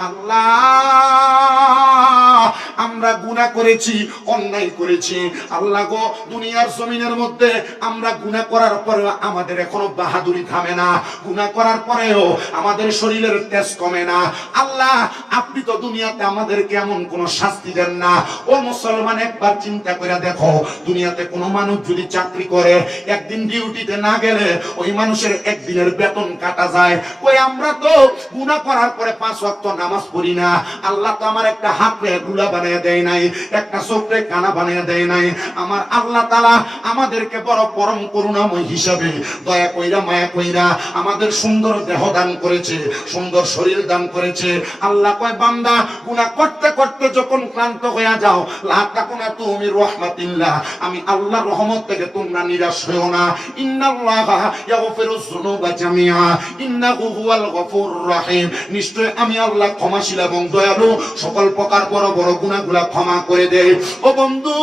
আল্লাহ। আমরা গুনাহ করেছি, অন্যায় করেছি। আল্লাহ গো, দুনিয়ার জমিনের মধ্যে আমরা গুনাহ করার পরেও আমাদের এখনও বাহাদুরি থামে না। গুনাহ করার পরেও আমাদের শরীরের তেজ কমে না। আল্লাহ, আপনি তো দুনিয়াতে আমাদেরকে এমন কোন শাস্তি দেন না। ও মুসলমান, একবার চিন্তা করে দেখো, দুনিয়াতে কোনো মানুষ যদি চাকরি করে, একদিন ডিউটিতে না গেলে ওই মানুষের একদিনের বেতন কাটা যায়। ওই আমরা তো গুনাহ করার পরে পাঁচ ওয়াক্ত নামাজ পড়ি না। আল্লাহ তো আমার একটা হাতে গুলা বানিয়ে দেয় নাই। একটা চোখে কানা বানিয়ে দেয় নাই। আমার আল্লাহ তালা আমাদেরকে বড় পরম করুণাময় হিসাবে দয়া কইরা, মায়া কইরা আমাদের সুন্দর দেহ দান করেছে, সুন্দর শরীর দান করেছে। আল্লাহ কয়, বান্দা, গুনাহ করতে করতে যখন ক্লান্ত হয়ে যাও লাতাকুনা তুমি রহমাতিল্লাহ, আমি আল্লাহ রহমত থেকে তোমরা নিরাশ হও না। ইন্নাল্লাহা ইয়াগফিরুজ যুনুবা জামিআ, ইন্নাহু হুয়াল গফুরুর রহিম। নিশ্চয় আমি আল্লাহ ক্ষমাশীল এবং দয়ালু, সকল প্রকার বড় বড় গুনাহগুলা ক্ষমা করে দেয় ও বন্ধু,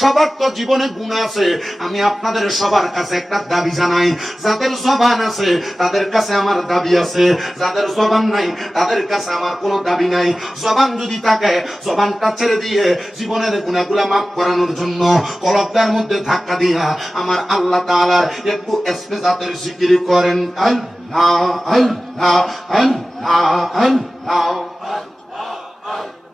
সবার তো জীবনে গুনাহ আছে। আমি আপনাদের সবার কাছে একটা দাবি জানাই। যাদের জবান আছে, তাদের কাছে আমার দাবি আছে। যাদের জবান নাই, তাদের কাছে আমার কোনো দাবি নাই। জবান যদি থাকে, জবানটা ছেড়ে দিয়ে জীবনের গুণাগুলা মাফ করানোর জন্য কলবদার মধ্যে ধাক্কা দিয়া আমার আল্লাহ তাআলার একটু এসপেজাতের জিকির করেন। আল্লাহ আল্লাহ আল্লাহ আল্লাহ আল্লাহ।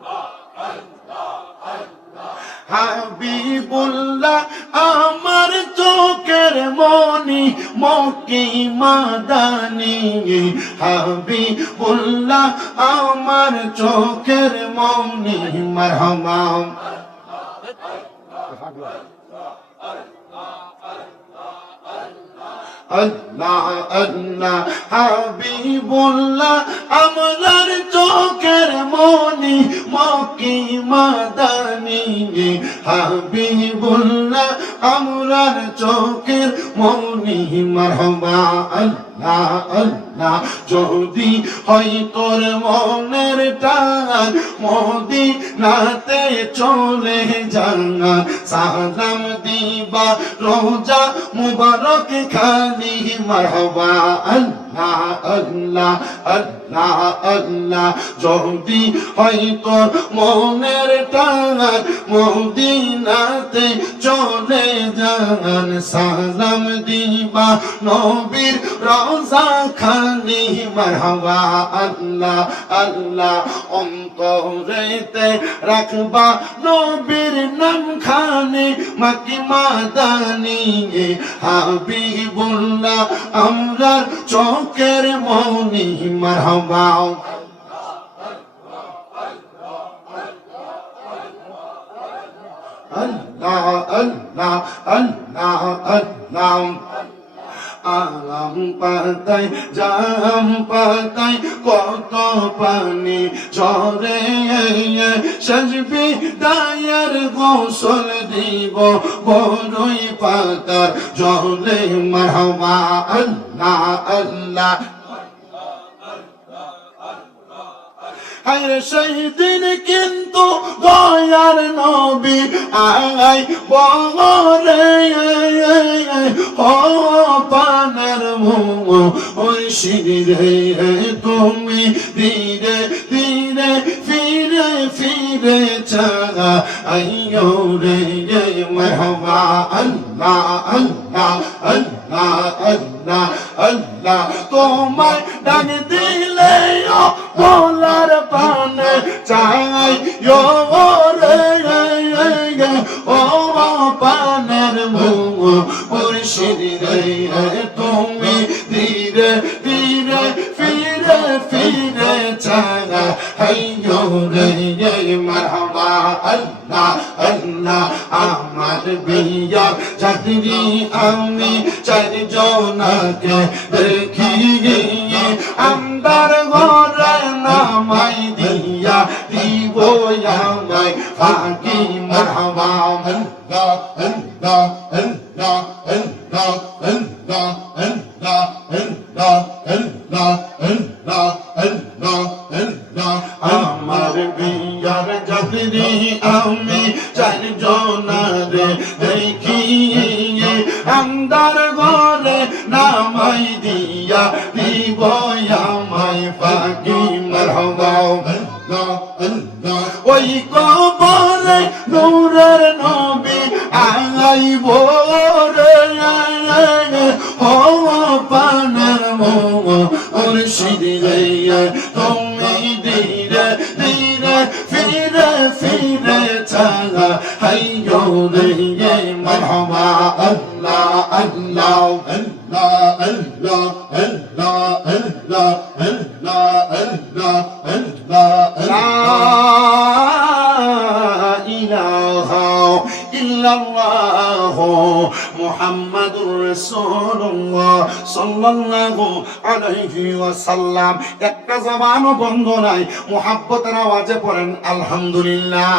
হাবিবুল্লাহ আমার চোখের মনি মকি মাদানি। হাবিবুল্লাহ আমার চোখের মনি মারহামা আল্লাহ আল্লাহ, হাবিবুল্লাহ আমরার চোখের মনি মকি মাদানি হাবিবুল্লাহ আমরার চোখের মনি, মারহাবা, আল্লাহ আল্লাহ। যদি হয় তোর মনের টান মোদি নাতে চলে জানা সালাম দিবা, রোজা মুবারক খানি مرحبا أنت আল্লাহ আল্লাহ আল্লাহ। যদি হয় তোর মনের টান মদিনাতে চলে যান, সালাম দিবা নবীর রোজা খানি মারহাবা আল্লাহ আল্লাহ। অন্তরেতে রাখবা নবীর নাম খানে মাকি মাদানি হাবিবুল্লাহ আমরা চোখের মনি মারহাবা। আল্লাহ আল্লাহ আল্লাহ আল্লাহ। আরাম পাতাই জাম পাতাই কত পানি ঝরে। সাজবি দায়ার গোসল দিব বড়ই পাতার জলে মারহাবা আল্লাহ আল্লাহ। আরে সেই দিন কিন্তু দয়ার নবী আই বরে ও পানার মুখ ওই শিরে তুমি ধীরে ধীরে, ফিরে ফিরে চাগা আইয়ো রে আল্লাহ আল্লাহ আল্লাহ আল্লাহ আল্লাহ। তোমায় ডাক দিলে ও বলার পানে চাই চাগা হাইয়ো রে মারহাবা আল্লাহ আল্লাহ আমার বিয়া চাকরি আমি চারজনকে দেখি আন্দার ঘরে নামাই দিয়া দিব আমায় ফাঁকি মারহাবা আল্লাহ আল্লাহ আল্লাহ আল্লাহ আল্লাহ আল্লাহ আল্লাহ আল্লাহ আল্লাহ আল্লাহ আমার বিয়ার চাকরি আমি চারজনারে দেখিয়ে আন্দার ঘরে নামাই দিয়া দিব আমায় ফাঁকি, মারহবা। ওই কবরে একটা জবানও বন্ধ নাই মোহাব্বতের আওয়াজে পড়েন আলহামদুলিল্লাহ।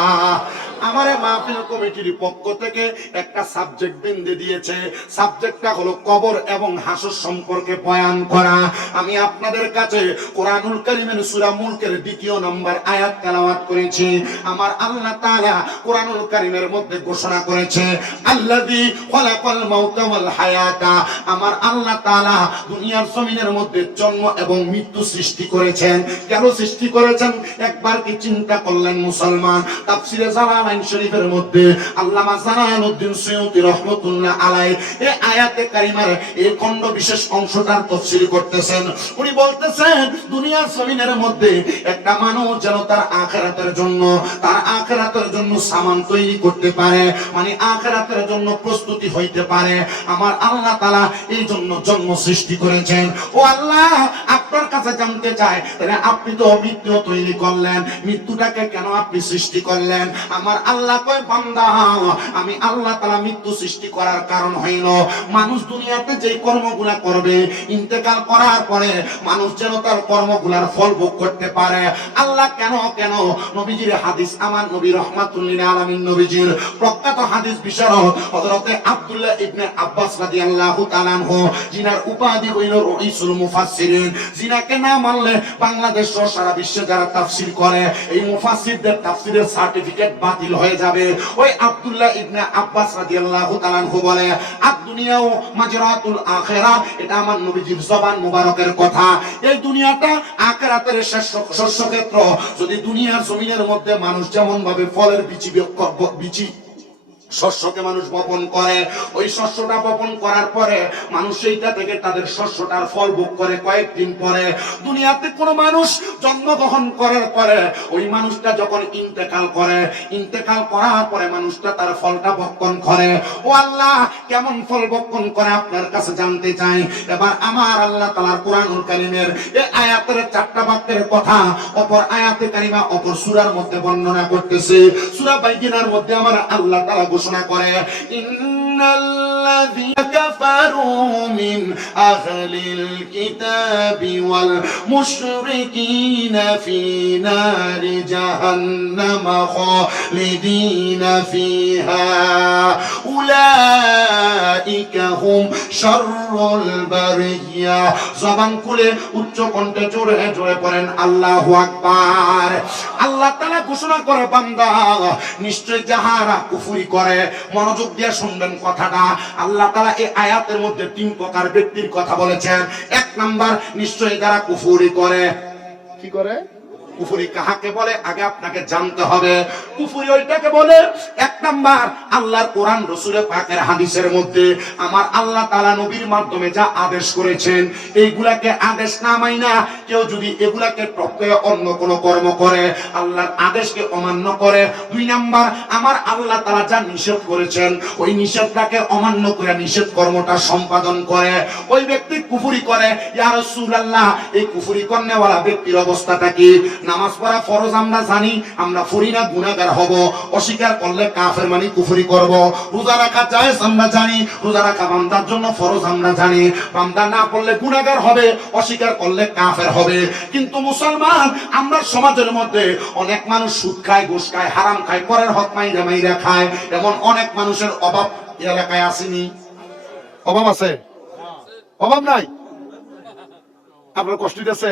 আমার মাহফিল কমিটির পক্ষ থেকে একটা সাবজেক্ট বেঁধে দিয়েছে। সাবজেক্টটা হলো কবর এবং হাসর সম্পর্কে বয়ান করা। আমি আপনাদের কাছে কোরআনুল কারিমের সূরা মুলকের দ্বিতীয় নম্বর আয়াত তেলাওয়াত করেছি। আমার আল্লাহ তাআলা কোরআনুল কারিমের মধ্যে ঘোষণা করেছে, আল্লাযী খলাকাল মাউতা ওয়াল হায়াতা। আমার আল্লাহ তাআলা দুনিয়ার জমিনের মধ্যে জন্ম এবং মৃত্যু সৃষ্টি করেছেন। কেন সৃষ্টি করেছেন? একবার কি চিন্তা করলেন মুসলমান? তাফসিরে জালালাইন শরীফের মধ্যে আল্লামা জালালউদ্দিন সৈয়দী রাহমাতুল্লাহ আলাই এই আয়াতে কারিমার এই খণ্ড বিশেষ অংশটার তাফসীর করতেছেন। উনি বলতেছেন, দুনিয়ার জমিনের মধ্যে একটা মানুষ যেন তার আখিরাতের জন্য, তার আখিরাতের জন্য সামান তৈরি করতে পারে মানে আখিরাতের জন্য প্রস্তুতি হইতে পারে। আমার আল্লাহ তাআলা এই জন্য জন্ম সৃষ্টি করেছেন। ও আল্লাহ, আপনার কাছে জানতে চাই, তাহলে আপনি তো মৃত্যু তৈরি করলেন, মৃত্যুটাকে কেন আপনি সৃষ্টি করলেন? আমার আল্লাহ কয়, বান্দা, আমি আল্লাহ তাআলা মৃত্যু সৃষ্টি করার কারণ হইল, মানুষ দুনিয়াতে যে কর্মগুলা করবে, ইন্তেকাল করার পরে মানুষ যেন তার কর্মগুলার ফল ভোগ করতে পারে। আল্লাহ কেন কেন? নবীজির হাদিস আমার নবী রহমাতুল্লিল আলামিন নবীজির প্রখ্যাত হাদিস বিশারদ হযরতে আব্দুল্লাহ ইবনে আব্বাস রাদিয়াল্লাহু তাআলা আনহু জিনার উপাধি হইল রাইসুল মুফাসসিরিন। জিনাকে না মানলে বাংলাদেশ সহ সারা বিশ্বে যারা তাফসীর করে, এই মুফাসসিরদের তাফসীরের সার্টিফিকেট বাতিল হয়ে যাবে। ওই আব্দুল্লাহ ইবনে আব্বাস রাদিয়াল্লাহু তাআলা আনহু বলে, আদ দুনিয়াও মাজরাতুল আখিরা এটা আমার নবীজির জবান মুবারকের কথা। এই দুনিয়াটা আখিরাতের শস্য ক্ষেত্র। যদি দুনিয়ার জমিনের মধ্যে মানুষ যেমন ভাবে ফলের বিচি বিচি শস্যকে মানুষ বপন করে। ওই শস্যটা বপন করার পরে মানুষ সেইটা থেকে তাদের শস্যটার ফল ভোগ করে কয়েকদিন পরে। দুনিয়াতে কোনো মানুষ জন্মগ্রহণ করার পরে ওই মানুষটা যখন ইন্তেকাল করে, ইন্তেকাল করার পরে মানুষটা তার ফলটা বক্ষণ করে। ও আল্লাহ, কেমন ফল বক্ষণ করে আপনার কাছে জানতে চাই? এবার আমার আল্লাহ তালার কোরআনুল কারিমের এই আয়াতের চারটা বাক্যের কথা অপর আয়াতে কারিমা, অপর সূরার মধ্যে বর্ণনা করতেছে। সূরা বাইজিনার মধ্যে আমার আল্লাহ তাআলা ঘোষণা করে ইন্নাল্লাযীনা الذين كفروا من أهل الكتاب والمشركين في نار جهنم خالدين فيها أولئك هم شر البرية زبان كله উচ্চ কণ্ঠে জোরে জোরে পড়েন আল্লাহ আকবার আল্লাহ তালা ঘোষণা করে বান্দা নিশ্চয় যাহারা কুফুরি করে মনোযোগ দিয়ে শুনবেন কথাটা আল্লাহ তারা এই আয়াতের মধ্যে তিন প্রকার ব্যক্তির কথা বলেছেন। এক নাম্বার, নিশ্চয়ই তারা কুফুরি করে। কি করে? কুফুরি কাহাকে বলে? আগে আপনাকে জানতে হবে, কুফুরি ওইটাকে বলে, এক নাম্বার, আল্লাহর কোরআন রসুলের পাকের হাদিসের মধ্যে আমার আল্লাহ তাআলা নবীর মাধ্যমে যা আদেশ করেছেন, এইগুলাকে আদেশ না মাইনা কেউ যদি এগুলাকে টপকে অন্য কোন কর্ম করে, আল্লাহর আদেশকে অমান্য করে। দুই নাম্বার, আমার আল্লাহ তাআলা যা নিষেধ করেছেন, ওই নিষেধটাকে অমান্য করে নিষেধ কর্মটা সম্পাদন করে। ওই ব্যক্তি কুফুরি করে ইয়ার ইয়া রাসূলুল্লাহ এই কুফুরি কর্নেওয়ালা ব্যক্তির অবস্থাটা কি? নামাজ পড়া ফরজ আমরা জানি, আমরা ফরি না, গুনাহগার হব। অস্বীকার করলে কাফের মানে কুফরি করব। রোজা রাখা জায়েজ আমরা জানি, রোজা রাখা বান্দার জন্য ফরজ আমরা জানি। বান্দা না পড়লে গুনাহগার হবে, অস্বীকার করলে কাফের হবে। কিন্তু মুসলমান, আমরা সমাজের মধ্যে অনেক মানুষ সুদ খায়, ঘুষ খায়, হারাম খায়, পরের হক মাইরা মাইরা খায়। এমন অনেক মানুষের অভাব এলাকায় আসেনি। অভাব আছে? অভাব নাই? আপনার কষ্ট দিতেছে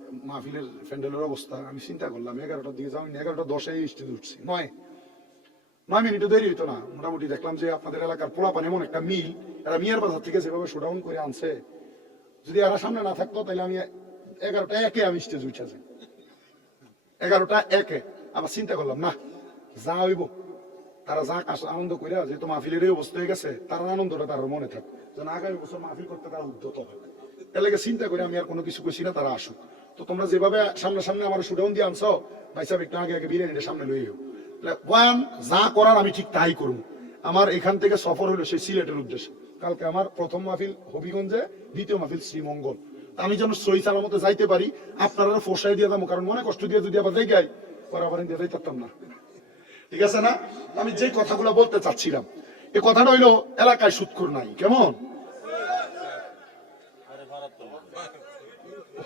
মাহফিলের প্যান্ডেলের অবস্থা, আমি চিন্তা করলাম, এগারোটার দিকে যাও এগারোটা দশে স্টেজে উঠছি নয়। নয় মিনিটও দেরি হইতো না। মোটামুটি দেখলাম যে আপনাদের এলাকার পোলাপান এমন একটা মিল, এরা মিয়ার বাজার থেকে যেভাবে শোডাউন করে আনছে, যদি এরা সামনে না থাকতো, তাহলে আমি এগারোটা একে আমি স্টেজ উঠেছি এগারোটা একে। আবার চিন্তা করলাম, না, যা হইব, তারা যা আনন্দ করে যেহেতু মাহফিলের অবস্থা হয়ে গেছে, তার আনন্দটা তার মনে থাক। যেন আগামী বছর মাহফিল করতে তারা উদ্যত হয় লাগে চিন্তা করে আমি আর কোনো কিছু কইছি না, তারা আসুক। তো তোমরা যেভাবে সামনে সামনে আমার শুডাউন দিয়ে আনছো, ভাই সাহেব, একটু আগে আগে বিরিয়ানিটা সামনে লইও বয়ান যা করার আমি ঠিক তাই করব। আমার এখান থেকে সফর হলো সেই সিলেটের উদ্দেশ্যে। কালকে আমার প্রথম মাহফিল হবিগঞ্জে, দ্বিতীয় মাহফিল শ্রীমঙ্গল। আমি যেন সই সালামতে যাইতে পারি, আপনারা ফোসাই দিয়ে দাম কারণ মনে কষ্ট দিয়ে যদি আবার যাই পরে আবার দিয়ে যাইতাম না। ঠিক আছে না? আমি যে কথাগুলো বলতে চাচ্ছিলাম, এ কথাটা হইল, এলাকায় সুৎখুর নাই, কেমন?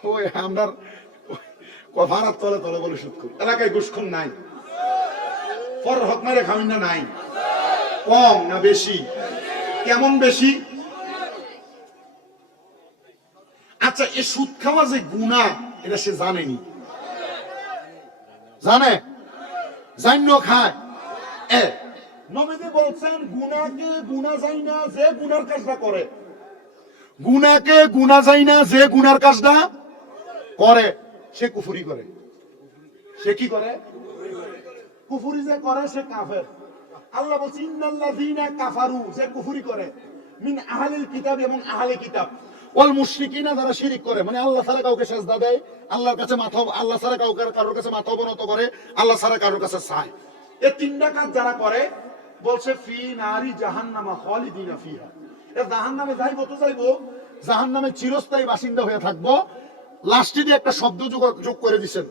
ওই আমরা ভাড়ার তলে তলে বলে সুৎখুর এলাকায় ঘুষখুর নাই। পর হক মারে খাওয়ান নাই। কম না বেশি? কেমন বেশি? আচ্ছা এ সুদ খাওয়া যে গুণা, এটা সে জানেনি। জানে? জান্য খায়। এ, নবীজি বলছেন গুনাকে গুনা যায় না, যে গুনার কাজটা করে। গুনাকে গুনা যায় না, যে গুনার কাজটা করে, সে কুফুরি করে। সে কি করে? কুফুরি যে করে, সে কাফের। আল্লাহ বলছে, ইন্নাল্লাযীনা কাফারু কুফুরি করে। মিন আহলিল কিতাব এবং আহলে কিতাব। ওয়াল মুশরিকিনা, যারা শিরিক করে মানে আল্লাহ ছাড়া কাউকে দেয়, আল্লাহর কাছে মাথা, আল্লাহ ছাড়া কাউকে, কারোর কাছে মাথা অবনত করে, আল্লাহ ছাড়া কারোর কাছে এই তিনটা কাজ যারা করে, বলছে, ফি নারি জাহান্নামা খালিদিনা ফিহা। এ জাহান্নামে যাইবো তো যাইবো, জাহান্নামে চিরস্থায়ী বাসিন্দা হয়ে থাকব লাস্টে দিয়ে একটা শব্দ যোগ করে দিছেন।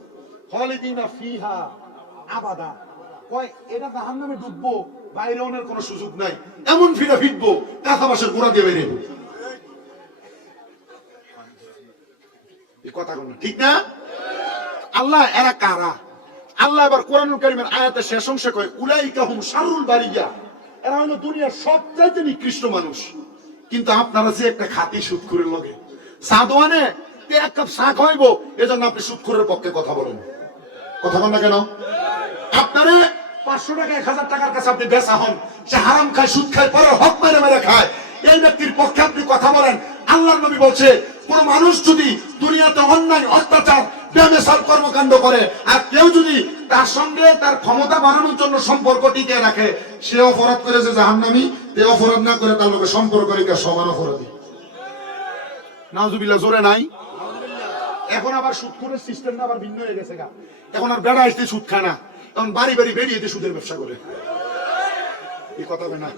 আল্লাহ, এরা কারা? আল্লাহ এবার কারিমের শেষ অংশে কয় শারুল বারিয়া। এরা হলো দুনিয়ার সবচাইতে নিকৃষ্ট মানুষ। কিন্তু আপনারা যে একটা খাতি সুদ করে লগে, সাদওয়ানে এক কাপ চা খাইব এজন্য আপনি পক্ষে কথা বলেন। কথা না কেন? আপনারে পাঁচশো টাকা, এক হাজার টাকার কাছে আপনি হন। সে হারাম খায়, সুদ খায় পরে হক মেরে মেরে খায়। এই ব্যক্তির পক্ষে আপনি কথা বলেন। আল্লাহ নবী বলছে, কোন মানুষ যদি দুনিয়াতে অন্যায়, অত্যাচার, বেমেসাল কর্মকাণ্ড করে, আর কেউ যদি তার সঙ্গে তার ক্ষমতা বাড়ানোর জন্য সম্পর্ক টিকে রাখে, সে অপরাধ করে যে জাহান্নামি, তে অপরাধ না করে তার লোকের সম্পর্ক রেখে সমান অপরাধী। নাজুবিল্লাহ জোরে নাই? এখন আবার সুদখোরের সিস্টেমটা আবার ভিন্ন হয়ে গেছে গা। এখন আর বেড়া আসতে সুদ খায় না। এখন বাড়ি বাড়ি বেরিয়ে দিয়ে সুদের ব্যবসা করে। এই কথা হয় না।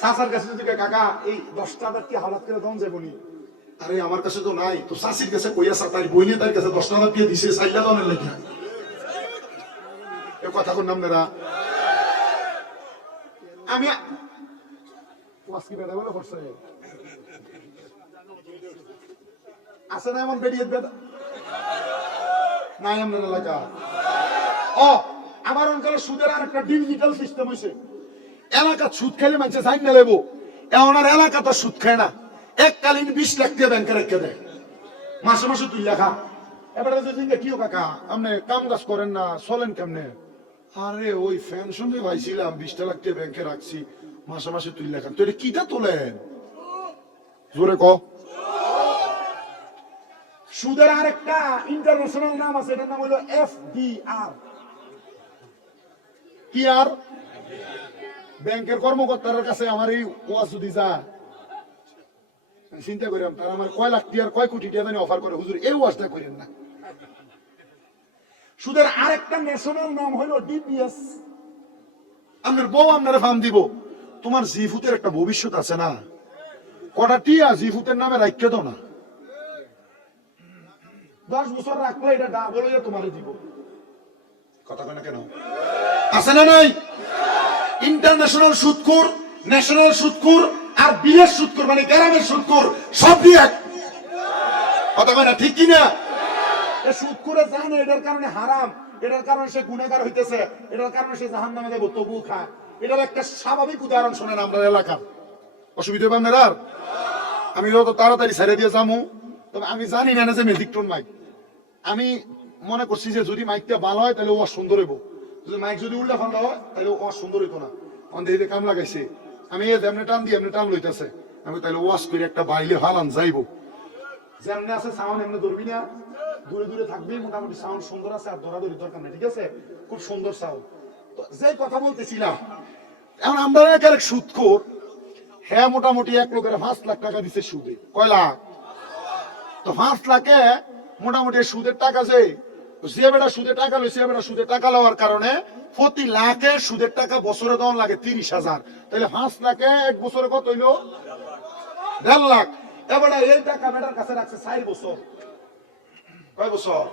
চাচার কাছে যদি কাকা, এই দশটা হাজার কি হালাত করে দন যাবনি আরে, আমার কাছে তো নাই। তো চাষির কাছে কইয়া তাই বইনে তার কাছে দশটা হাজার দিয়ে দিছে চাইলা দনের লেগে। এ কথা কোন নাম নেরা আমি ওয়াজ কি বেদা বলে পড়ছে আছে না এমন বেরিয়ে বেদা? নাই আমাদের এলাকা ও, আমার অঞ্চলে সুদের আর একটা ডিজিটাল সিস্টেম হয়েছে এলাকা সুদ খেলে মানুষে সাইন না লেবো। এমন এলাকা তো সুদ খায় না। এককালীন বিশ লাখ টাকা ব্যাংকে রেখে দেয়। মাসে মাসে তুই লেখা। এবারে যদি কি কাকা? আপনি কাম কাজ করেন না, চলেন কেমনে? আরে, ওই পেনশনে পাইছিলাম, বিশটা লাখ টাকা ব্যাংকে রাখছি। মাসে মাসে তুই লেখান তো এটা কিটা তোলেন? জোরে ক। সুদের আরেকটা ইন্টারন্যাশনাল নাম আছে, এটার নাম হলো এফডিআর কি আর? ব্যাংকের কর্মকর্তার কাছে আমার এই ওয়াজ যদি যা চিন্তা করিলাম, তারা আমার কয় লাখ টিয়ার, কয় কোটি টিয়া জানি অফার করে। হুজুর, এই ওয়াজটা করেন না। সুদের আরেকটা ন্যাশনাল নাম হলো ডিপিএস আপনার বউ আপনার ফার্ম দিব। তোমার জিফুতের একটা ভবিষ্যৎ আছে না। কটা টিয়া জিফুতের নামে রাখতে দাও না। দশ বছর রাখলে এটা ডাবল হয়ে তোমার দিব। কথা কয় না কেন? আছে না নাই? ইন্টারন্যাশনাল সুদকুর ন্যাশনাল সুদকুর আর বিলের সুদকুর মানে গ্রামের সুদকুর সব দিয়ে এক। কথা কয় না ঠিক কিনা এ সুদকুরে জানে এটার কারণে হারাম এটার কারণে সে গুণাগার হইতেছে এটার কারণে সে জাহান নামে দেবো তবুও খায়। এটার একটা স্বাভাবিক উদাহরণ শোনেন আমরা এলাকার। অসুবিধা পাবেন আর? আমি যত তাড়াতাড়ি ছেড়ে দিয়ে যাব তবে আমি জানি না যে ম্যাজিকটন মাইক আমি মনে করছি যে যদি মাইকটা ভালো হয়, তাহলে ও সুন্দর হইব। যদি মাইক যদি উল্টা ফাল্টা হয়, তাহলে ও সুন্দর হইতো না। অন্ধে কাম লাগাইছে। আমি এমনি টান দিয়ে এমনি টান লইতেছে। আমি তাহলে ওয়াশ করে একটা বাইলে হালান যাইবো। যেমনি আছে সাউন্ড এমনি ধরবি না। দূরে দূরে থাকবি, মোটামুটি সাউন্ড সুন্দর আছে আর ধরাধরি দরকার নেই, ঠিক আছে? খুব সুন্দর সাউন্ড তো যে কথা বলতেছিলাম, এখন আমরা একের সুদখোর। হ্যাঁ মোটামুটি এক লোকের পাঁচ লাখ টাকা দিছে সুদে। কয় লাখ? তো পাঁচ লাখে মোটামুটি সুদের টাকা যে যে বেটা সুদের টাকা লইছে সে বেটা সুদের টাকা লওয়ার কারণে প্রতি লাখে সুদের টাকা বছরে দেওয়ার লাগে তিরিশ হাজার। তাহলে পাঁচ লাখে এক বছরে কত হইল? দেড় লাখ। এবারে এই টাকা বেটার কাছে রাখছে চার বছর। কয় বছর?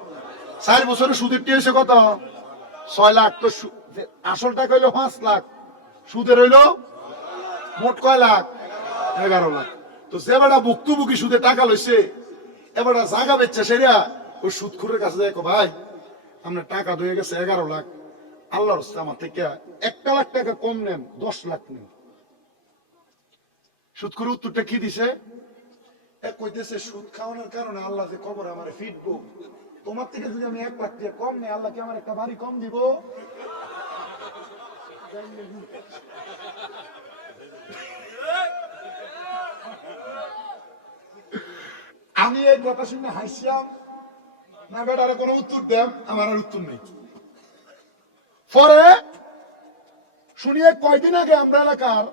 চার বছরে সুদের টি হয়েছে কত? ছয় লাখ। তো সু- আসল টাকা হইল পাঁচ লাখ। সুদের হইল মোট কয় লাখ? এগারো লাখ। তো যে বেটা ভুক্তভোগী সুদে টাকা লইছে এবার জায়গা বেচছে সেটা ওই সুদখুরের কাছে কো, ভাই আপনার টাকা ধয়ে গেছে এগারো লাখ। আল্লাহর আমার থেকে একটা লাখ টাকা কম নেন দশ লাখ নেন। সুদখুর উত্তরটা কি দিছে? এক কইতেছে সুদ খাওয়ানোর কারণে আল্লাহ যে কবর আমার ফিটবো তোমার থেকে যদি আমি এক লাখ টাকা কম নেই আল্লাহ কি আমার একটা বাড়ি কম দিব? আমি এই কথা শুনে হাসিয়াম, না বেটারে কোনো উত্তর দেম আমার আর উত্তর নেই। পরে শুনিয়ে কয়দিন আগে আমরা এলাকার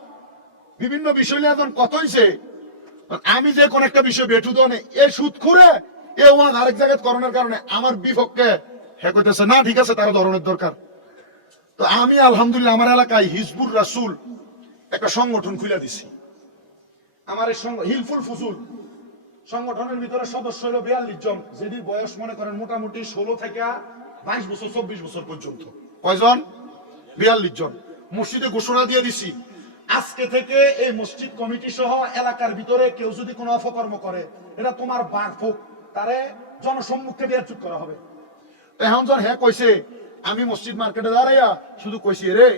বিভিন্ন বিষয় নিয়ে এখন কথা হয়েছে আমি যে কোন একটা বিষয় বেঠু দনে এ সুদ খুঁড়ে, এ ওয়ান আরেক জায়গায় করোনার কারণে আমার বিপক্ষে হে কইতেছে, না, ঠিক আছে তারা ধরনের দরকার। তো আমি আলহামদুলিল্লাহ আমার এলাকায় হিজবুর রাসুল একটা সংগঠন খুলে দিছি। আমার হিলফুল ফুজুল সংগঠনের ভিতরে সদস্য হলো বিয়াল্লিশ জন যেটির বয়স মনে করেন মোটামুটি ষোলো থেকে বাইশ বছর, চব্বিশ বছর পর্যন্ত। কয়জন? বিয়াল্লিশ জন। মসজিদে ঘোষণা দিয়ে দিছি। আজকে থেকে এই মসজিদ কমিটি সহ এলাকার ভিতরে কেউ যদি কোনো অপকর্ম করে, এটা তোমার বাঘ হোক তারে জনসম্মুখে বিয়ারচুত করা হবে। এখন জন হ্যাঁ কইছে, আমি মসজিদ মার্কেটে দাঁড়াইয়া শুধু কইছি রে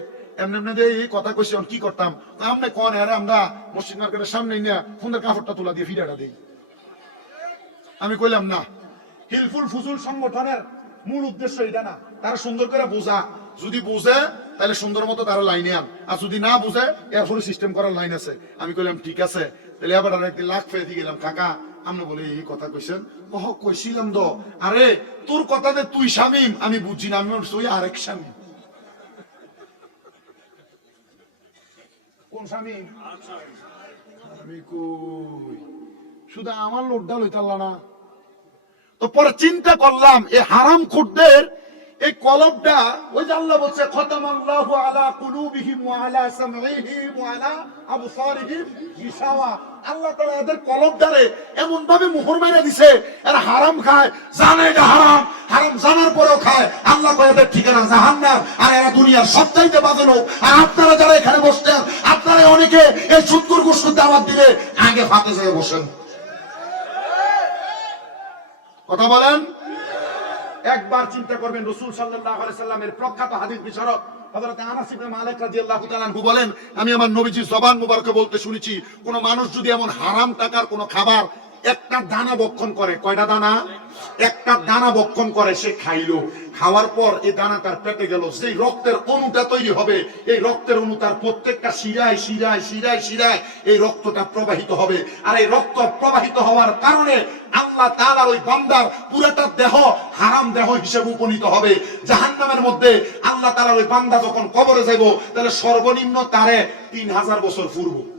এমনি এমনি দিয়ে এই কথা কইছি কি করতাম? আমনে কন হ্যাঁ আমরা মসজিদ মার্কেটের সামনে নিয়ে ফোনের কাপড়টা তুলা দিয়ে ফিরাটা দিই। আমি কইলাম, না, হিলফুল ফুজুল সংগঠনের মূল উদ্দেশ্য এটা না। তারা সুন্দর করে বোঝা। যদি বুঝে, তাহলে সুন্দর মতো তারা লাইনে আন। আর যদি না বুঝে এরপরে সিস্টেম করার লাইন আছে। আমি কইলাম, ঠিক আছে। তাহলে আবার আর একদিন লাখ ফেয়ে গেলাম। কাকা আপনি বলে এই কথা কইছেন? ওহ কইছিলাম তো। আরে, তোর কথাতে তুই স্বামীম আমি বুঝি না, আমি ওই আরেক স্বামী কোন স্বামী আমি কই, শুধু আমার লোডটা লইতাল্লা না। তো পরে চিন্তা করলাম, এই হারাম খুরদের এই কলবটা, ওই যে আল্লাহ বলছে, খতামাল্লাহু আলা কুলুবিহিম ওয়া আলা সামঈহিম ওয়া আলা আবসারিহিম গিশাওয়া আল্লাহ তাআলা এদের কলবটারে এমন ভাবে মোহর মেরে দিছে, এরা হারাম খায়, জানে এটা হারাম হারাম জানার পরেও খায়। আল্লাহ কয়, এদের ঠিকানা জাহান্নাম, আর এরা দুনিয়ার সবচাইতে বাজে লোক। আর আপনারা যারা এখানে বসছেন আপনারা অনেকে এই সুৎকুর গোষ্ঠীর দাওয়াত দিলে আগে ফাতে যেয়ে বসেন। কথা বলেন? একবার চিন্তা করবেন, রসুল সাল্লাহ সাল্লামের প্রখ্যাত হাদিস বিচারক বলেন, আমি আমার নবীজি জবান মুবারকে বলতে শুনেছি, কোন মানুষ যদি এমন হারাম টাকার কোন খাবার একটা দানা বক্ষণ করে। কয়টা দানা? একটা দানা বক্ষণ করে সে খাইলো। খাওয়ার পর এই দানা তার পেটে গেল। সেই রক্তের অণুটা তৈরি হবে, এই রক্তের অণু তার প্রত্যেকটা শিরায় শিরায় শিরায় শিরায় এই রক্তটা প্রবাহিত হবে। আর এই রক্ত প্রবাহিত হওয়ার কারণে আল্লাহ তাআলা ওই বান্দার পুরাটা দেহ হারাম দেহ হিসেবে উপনীত হবে। জাহান্নামের মধ্যে আল্লাহ তাআলা ওই বান্দা যখন কবরে যাইব, তাহলে সর্বনিম্ন তারে তিন হাজার বছর পূর্ব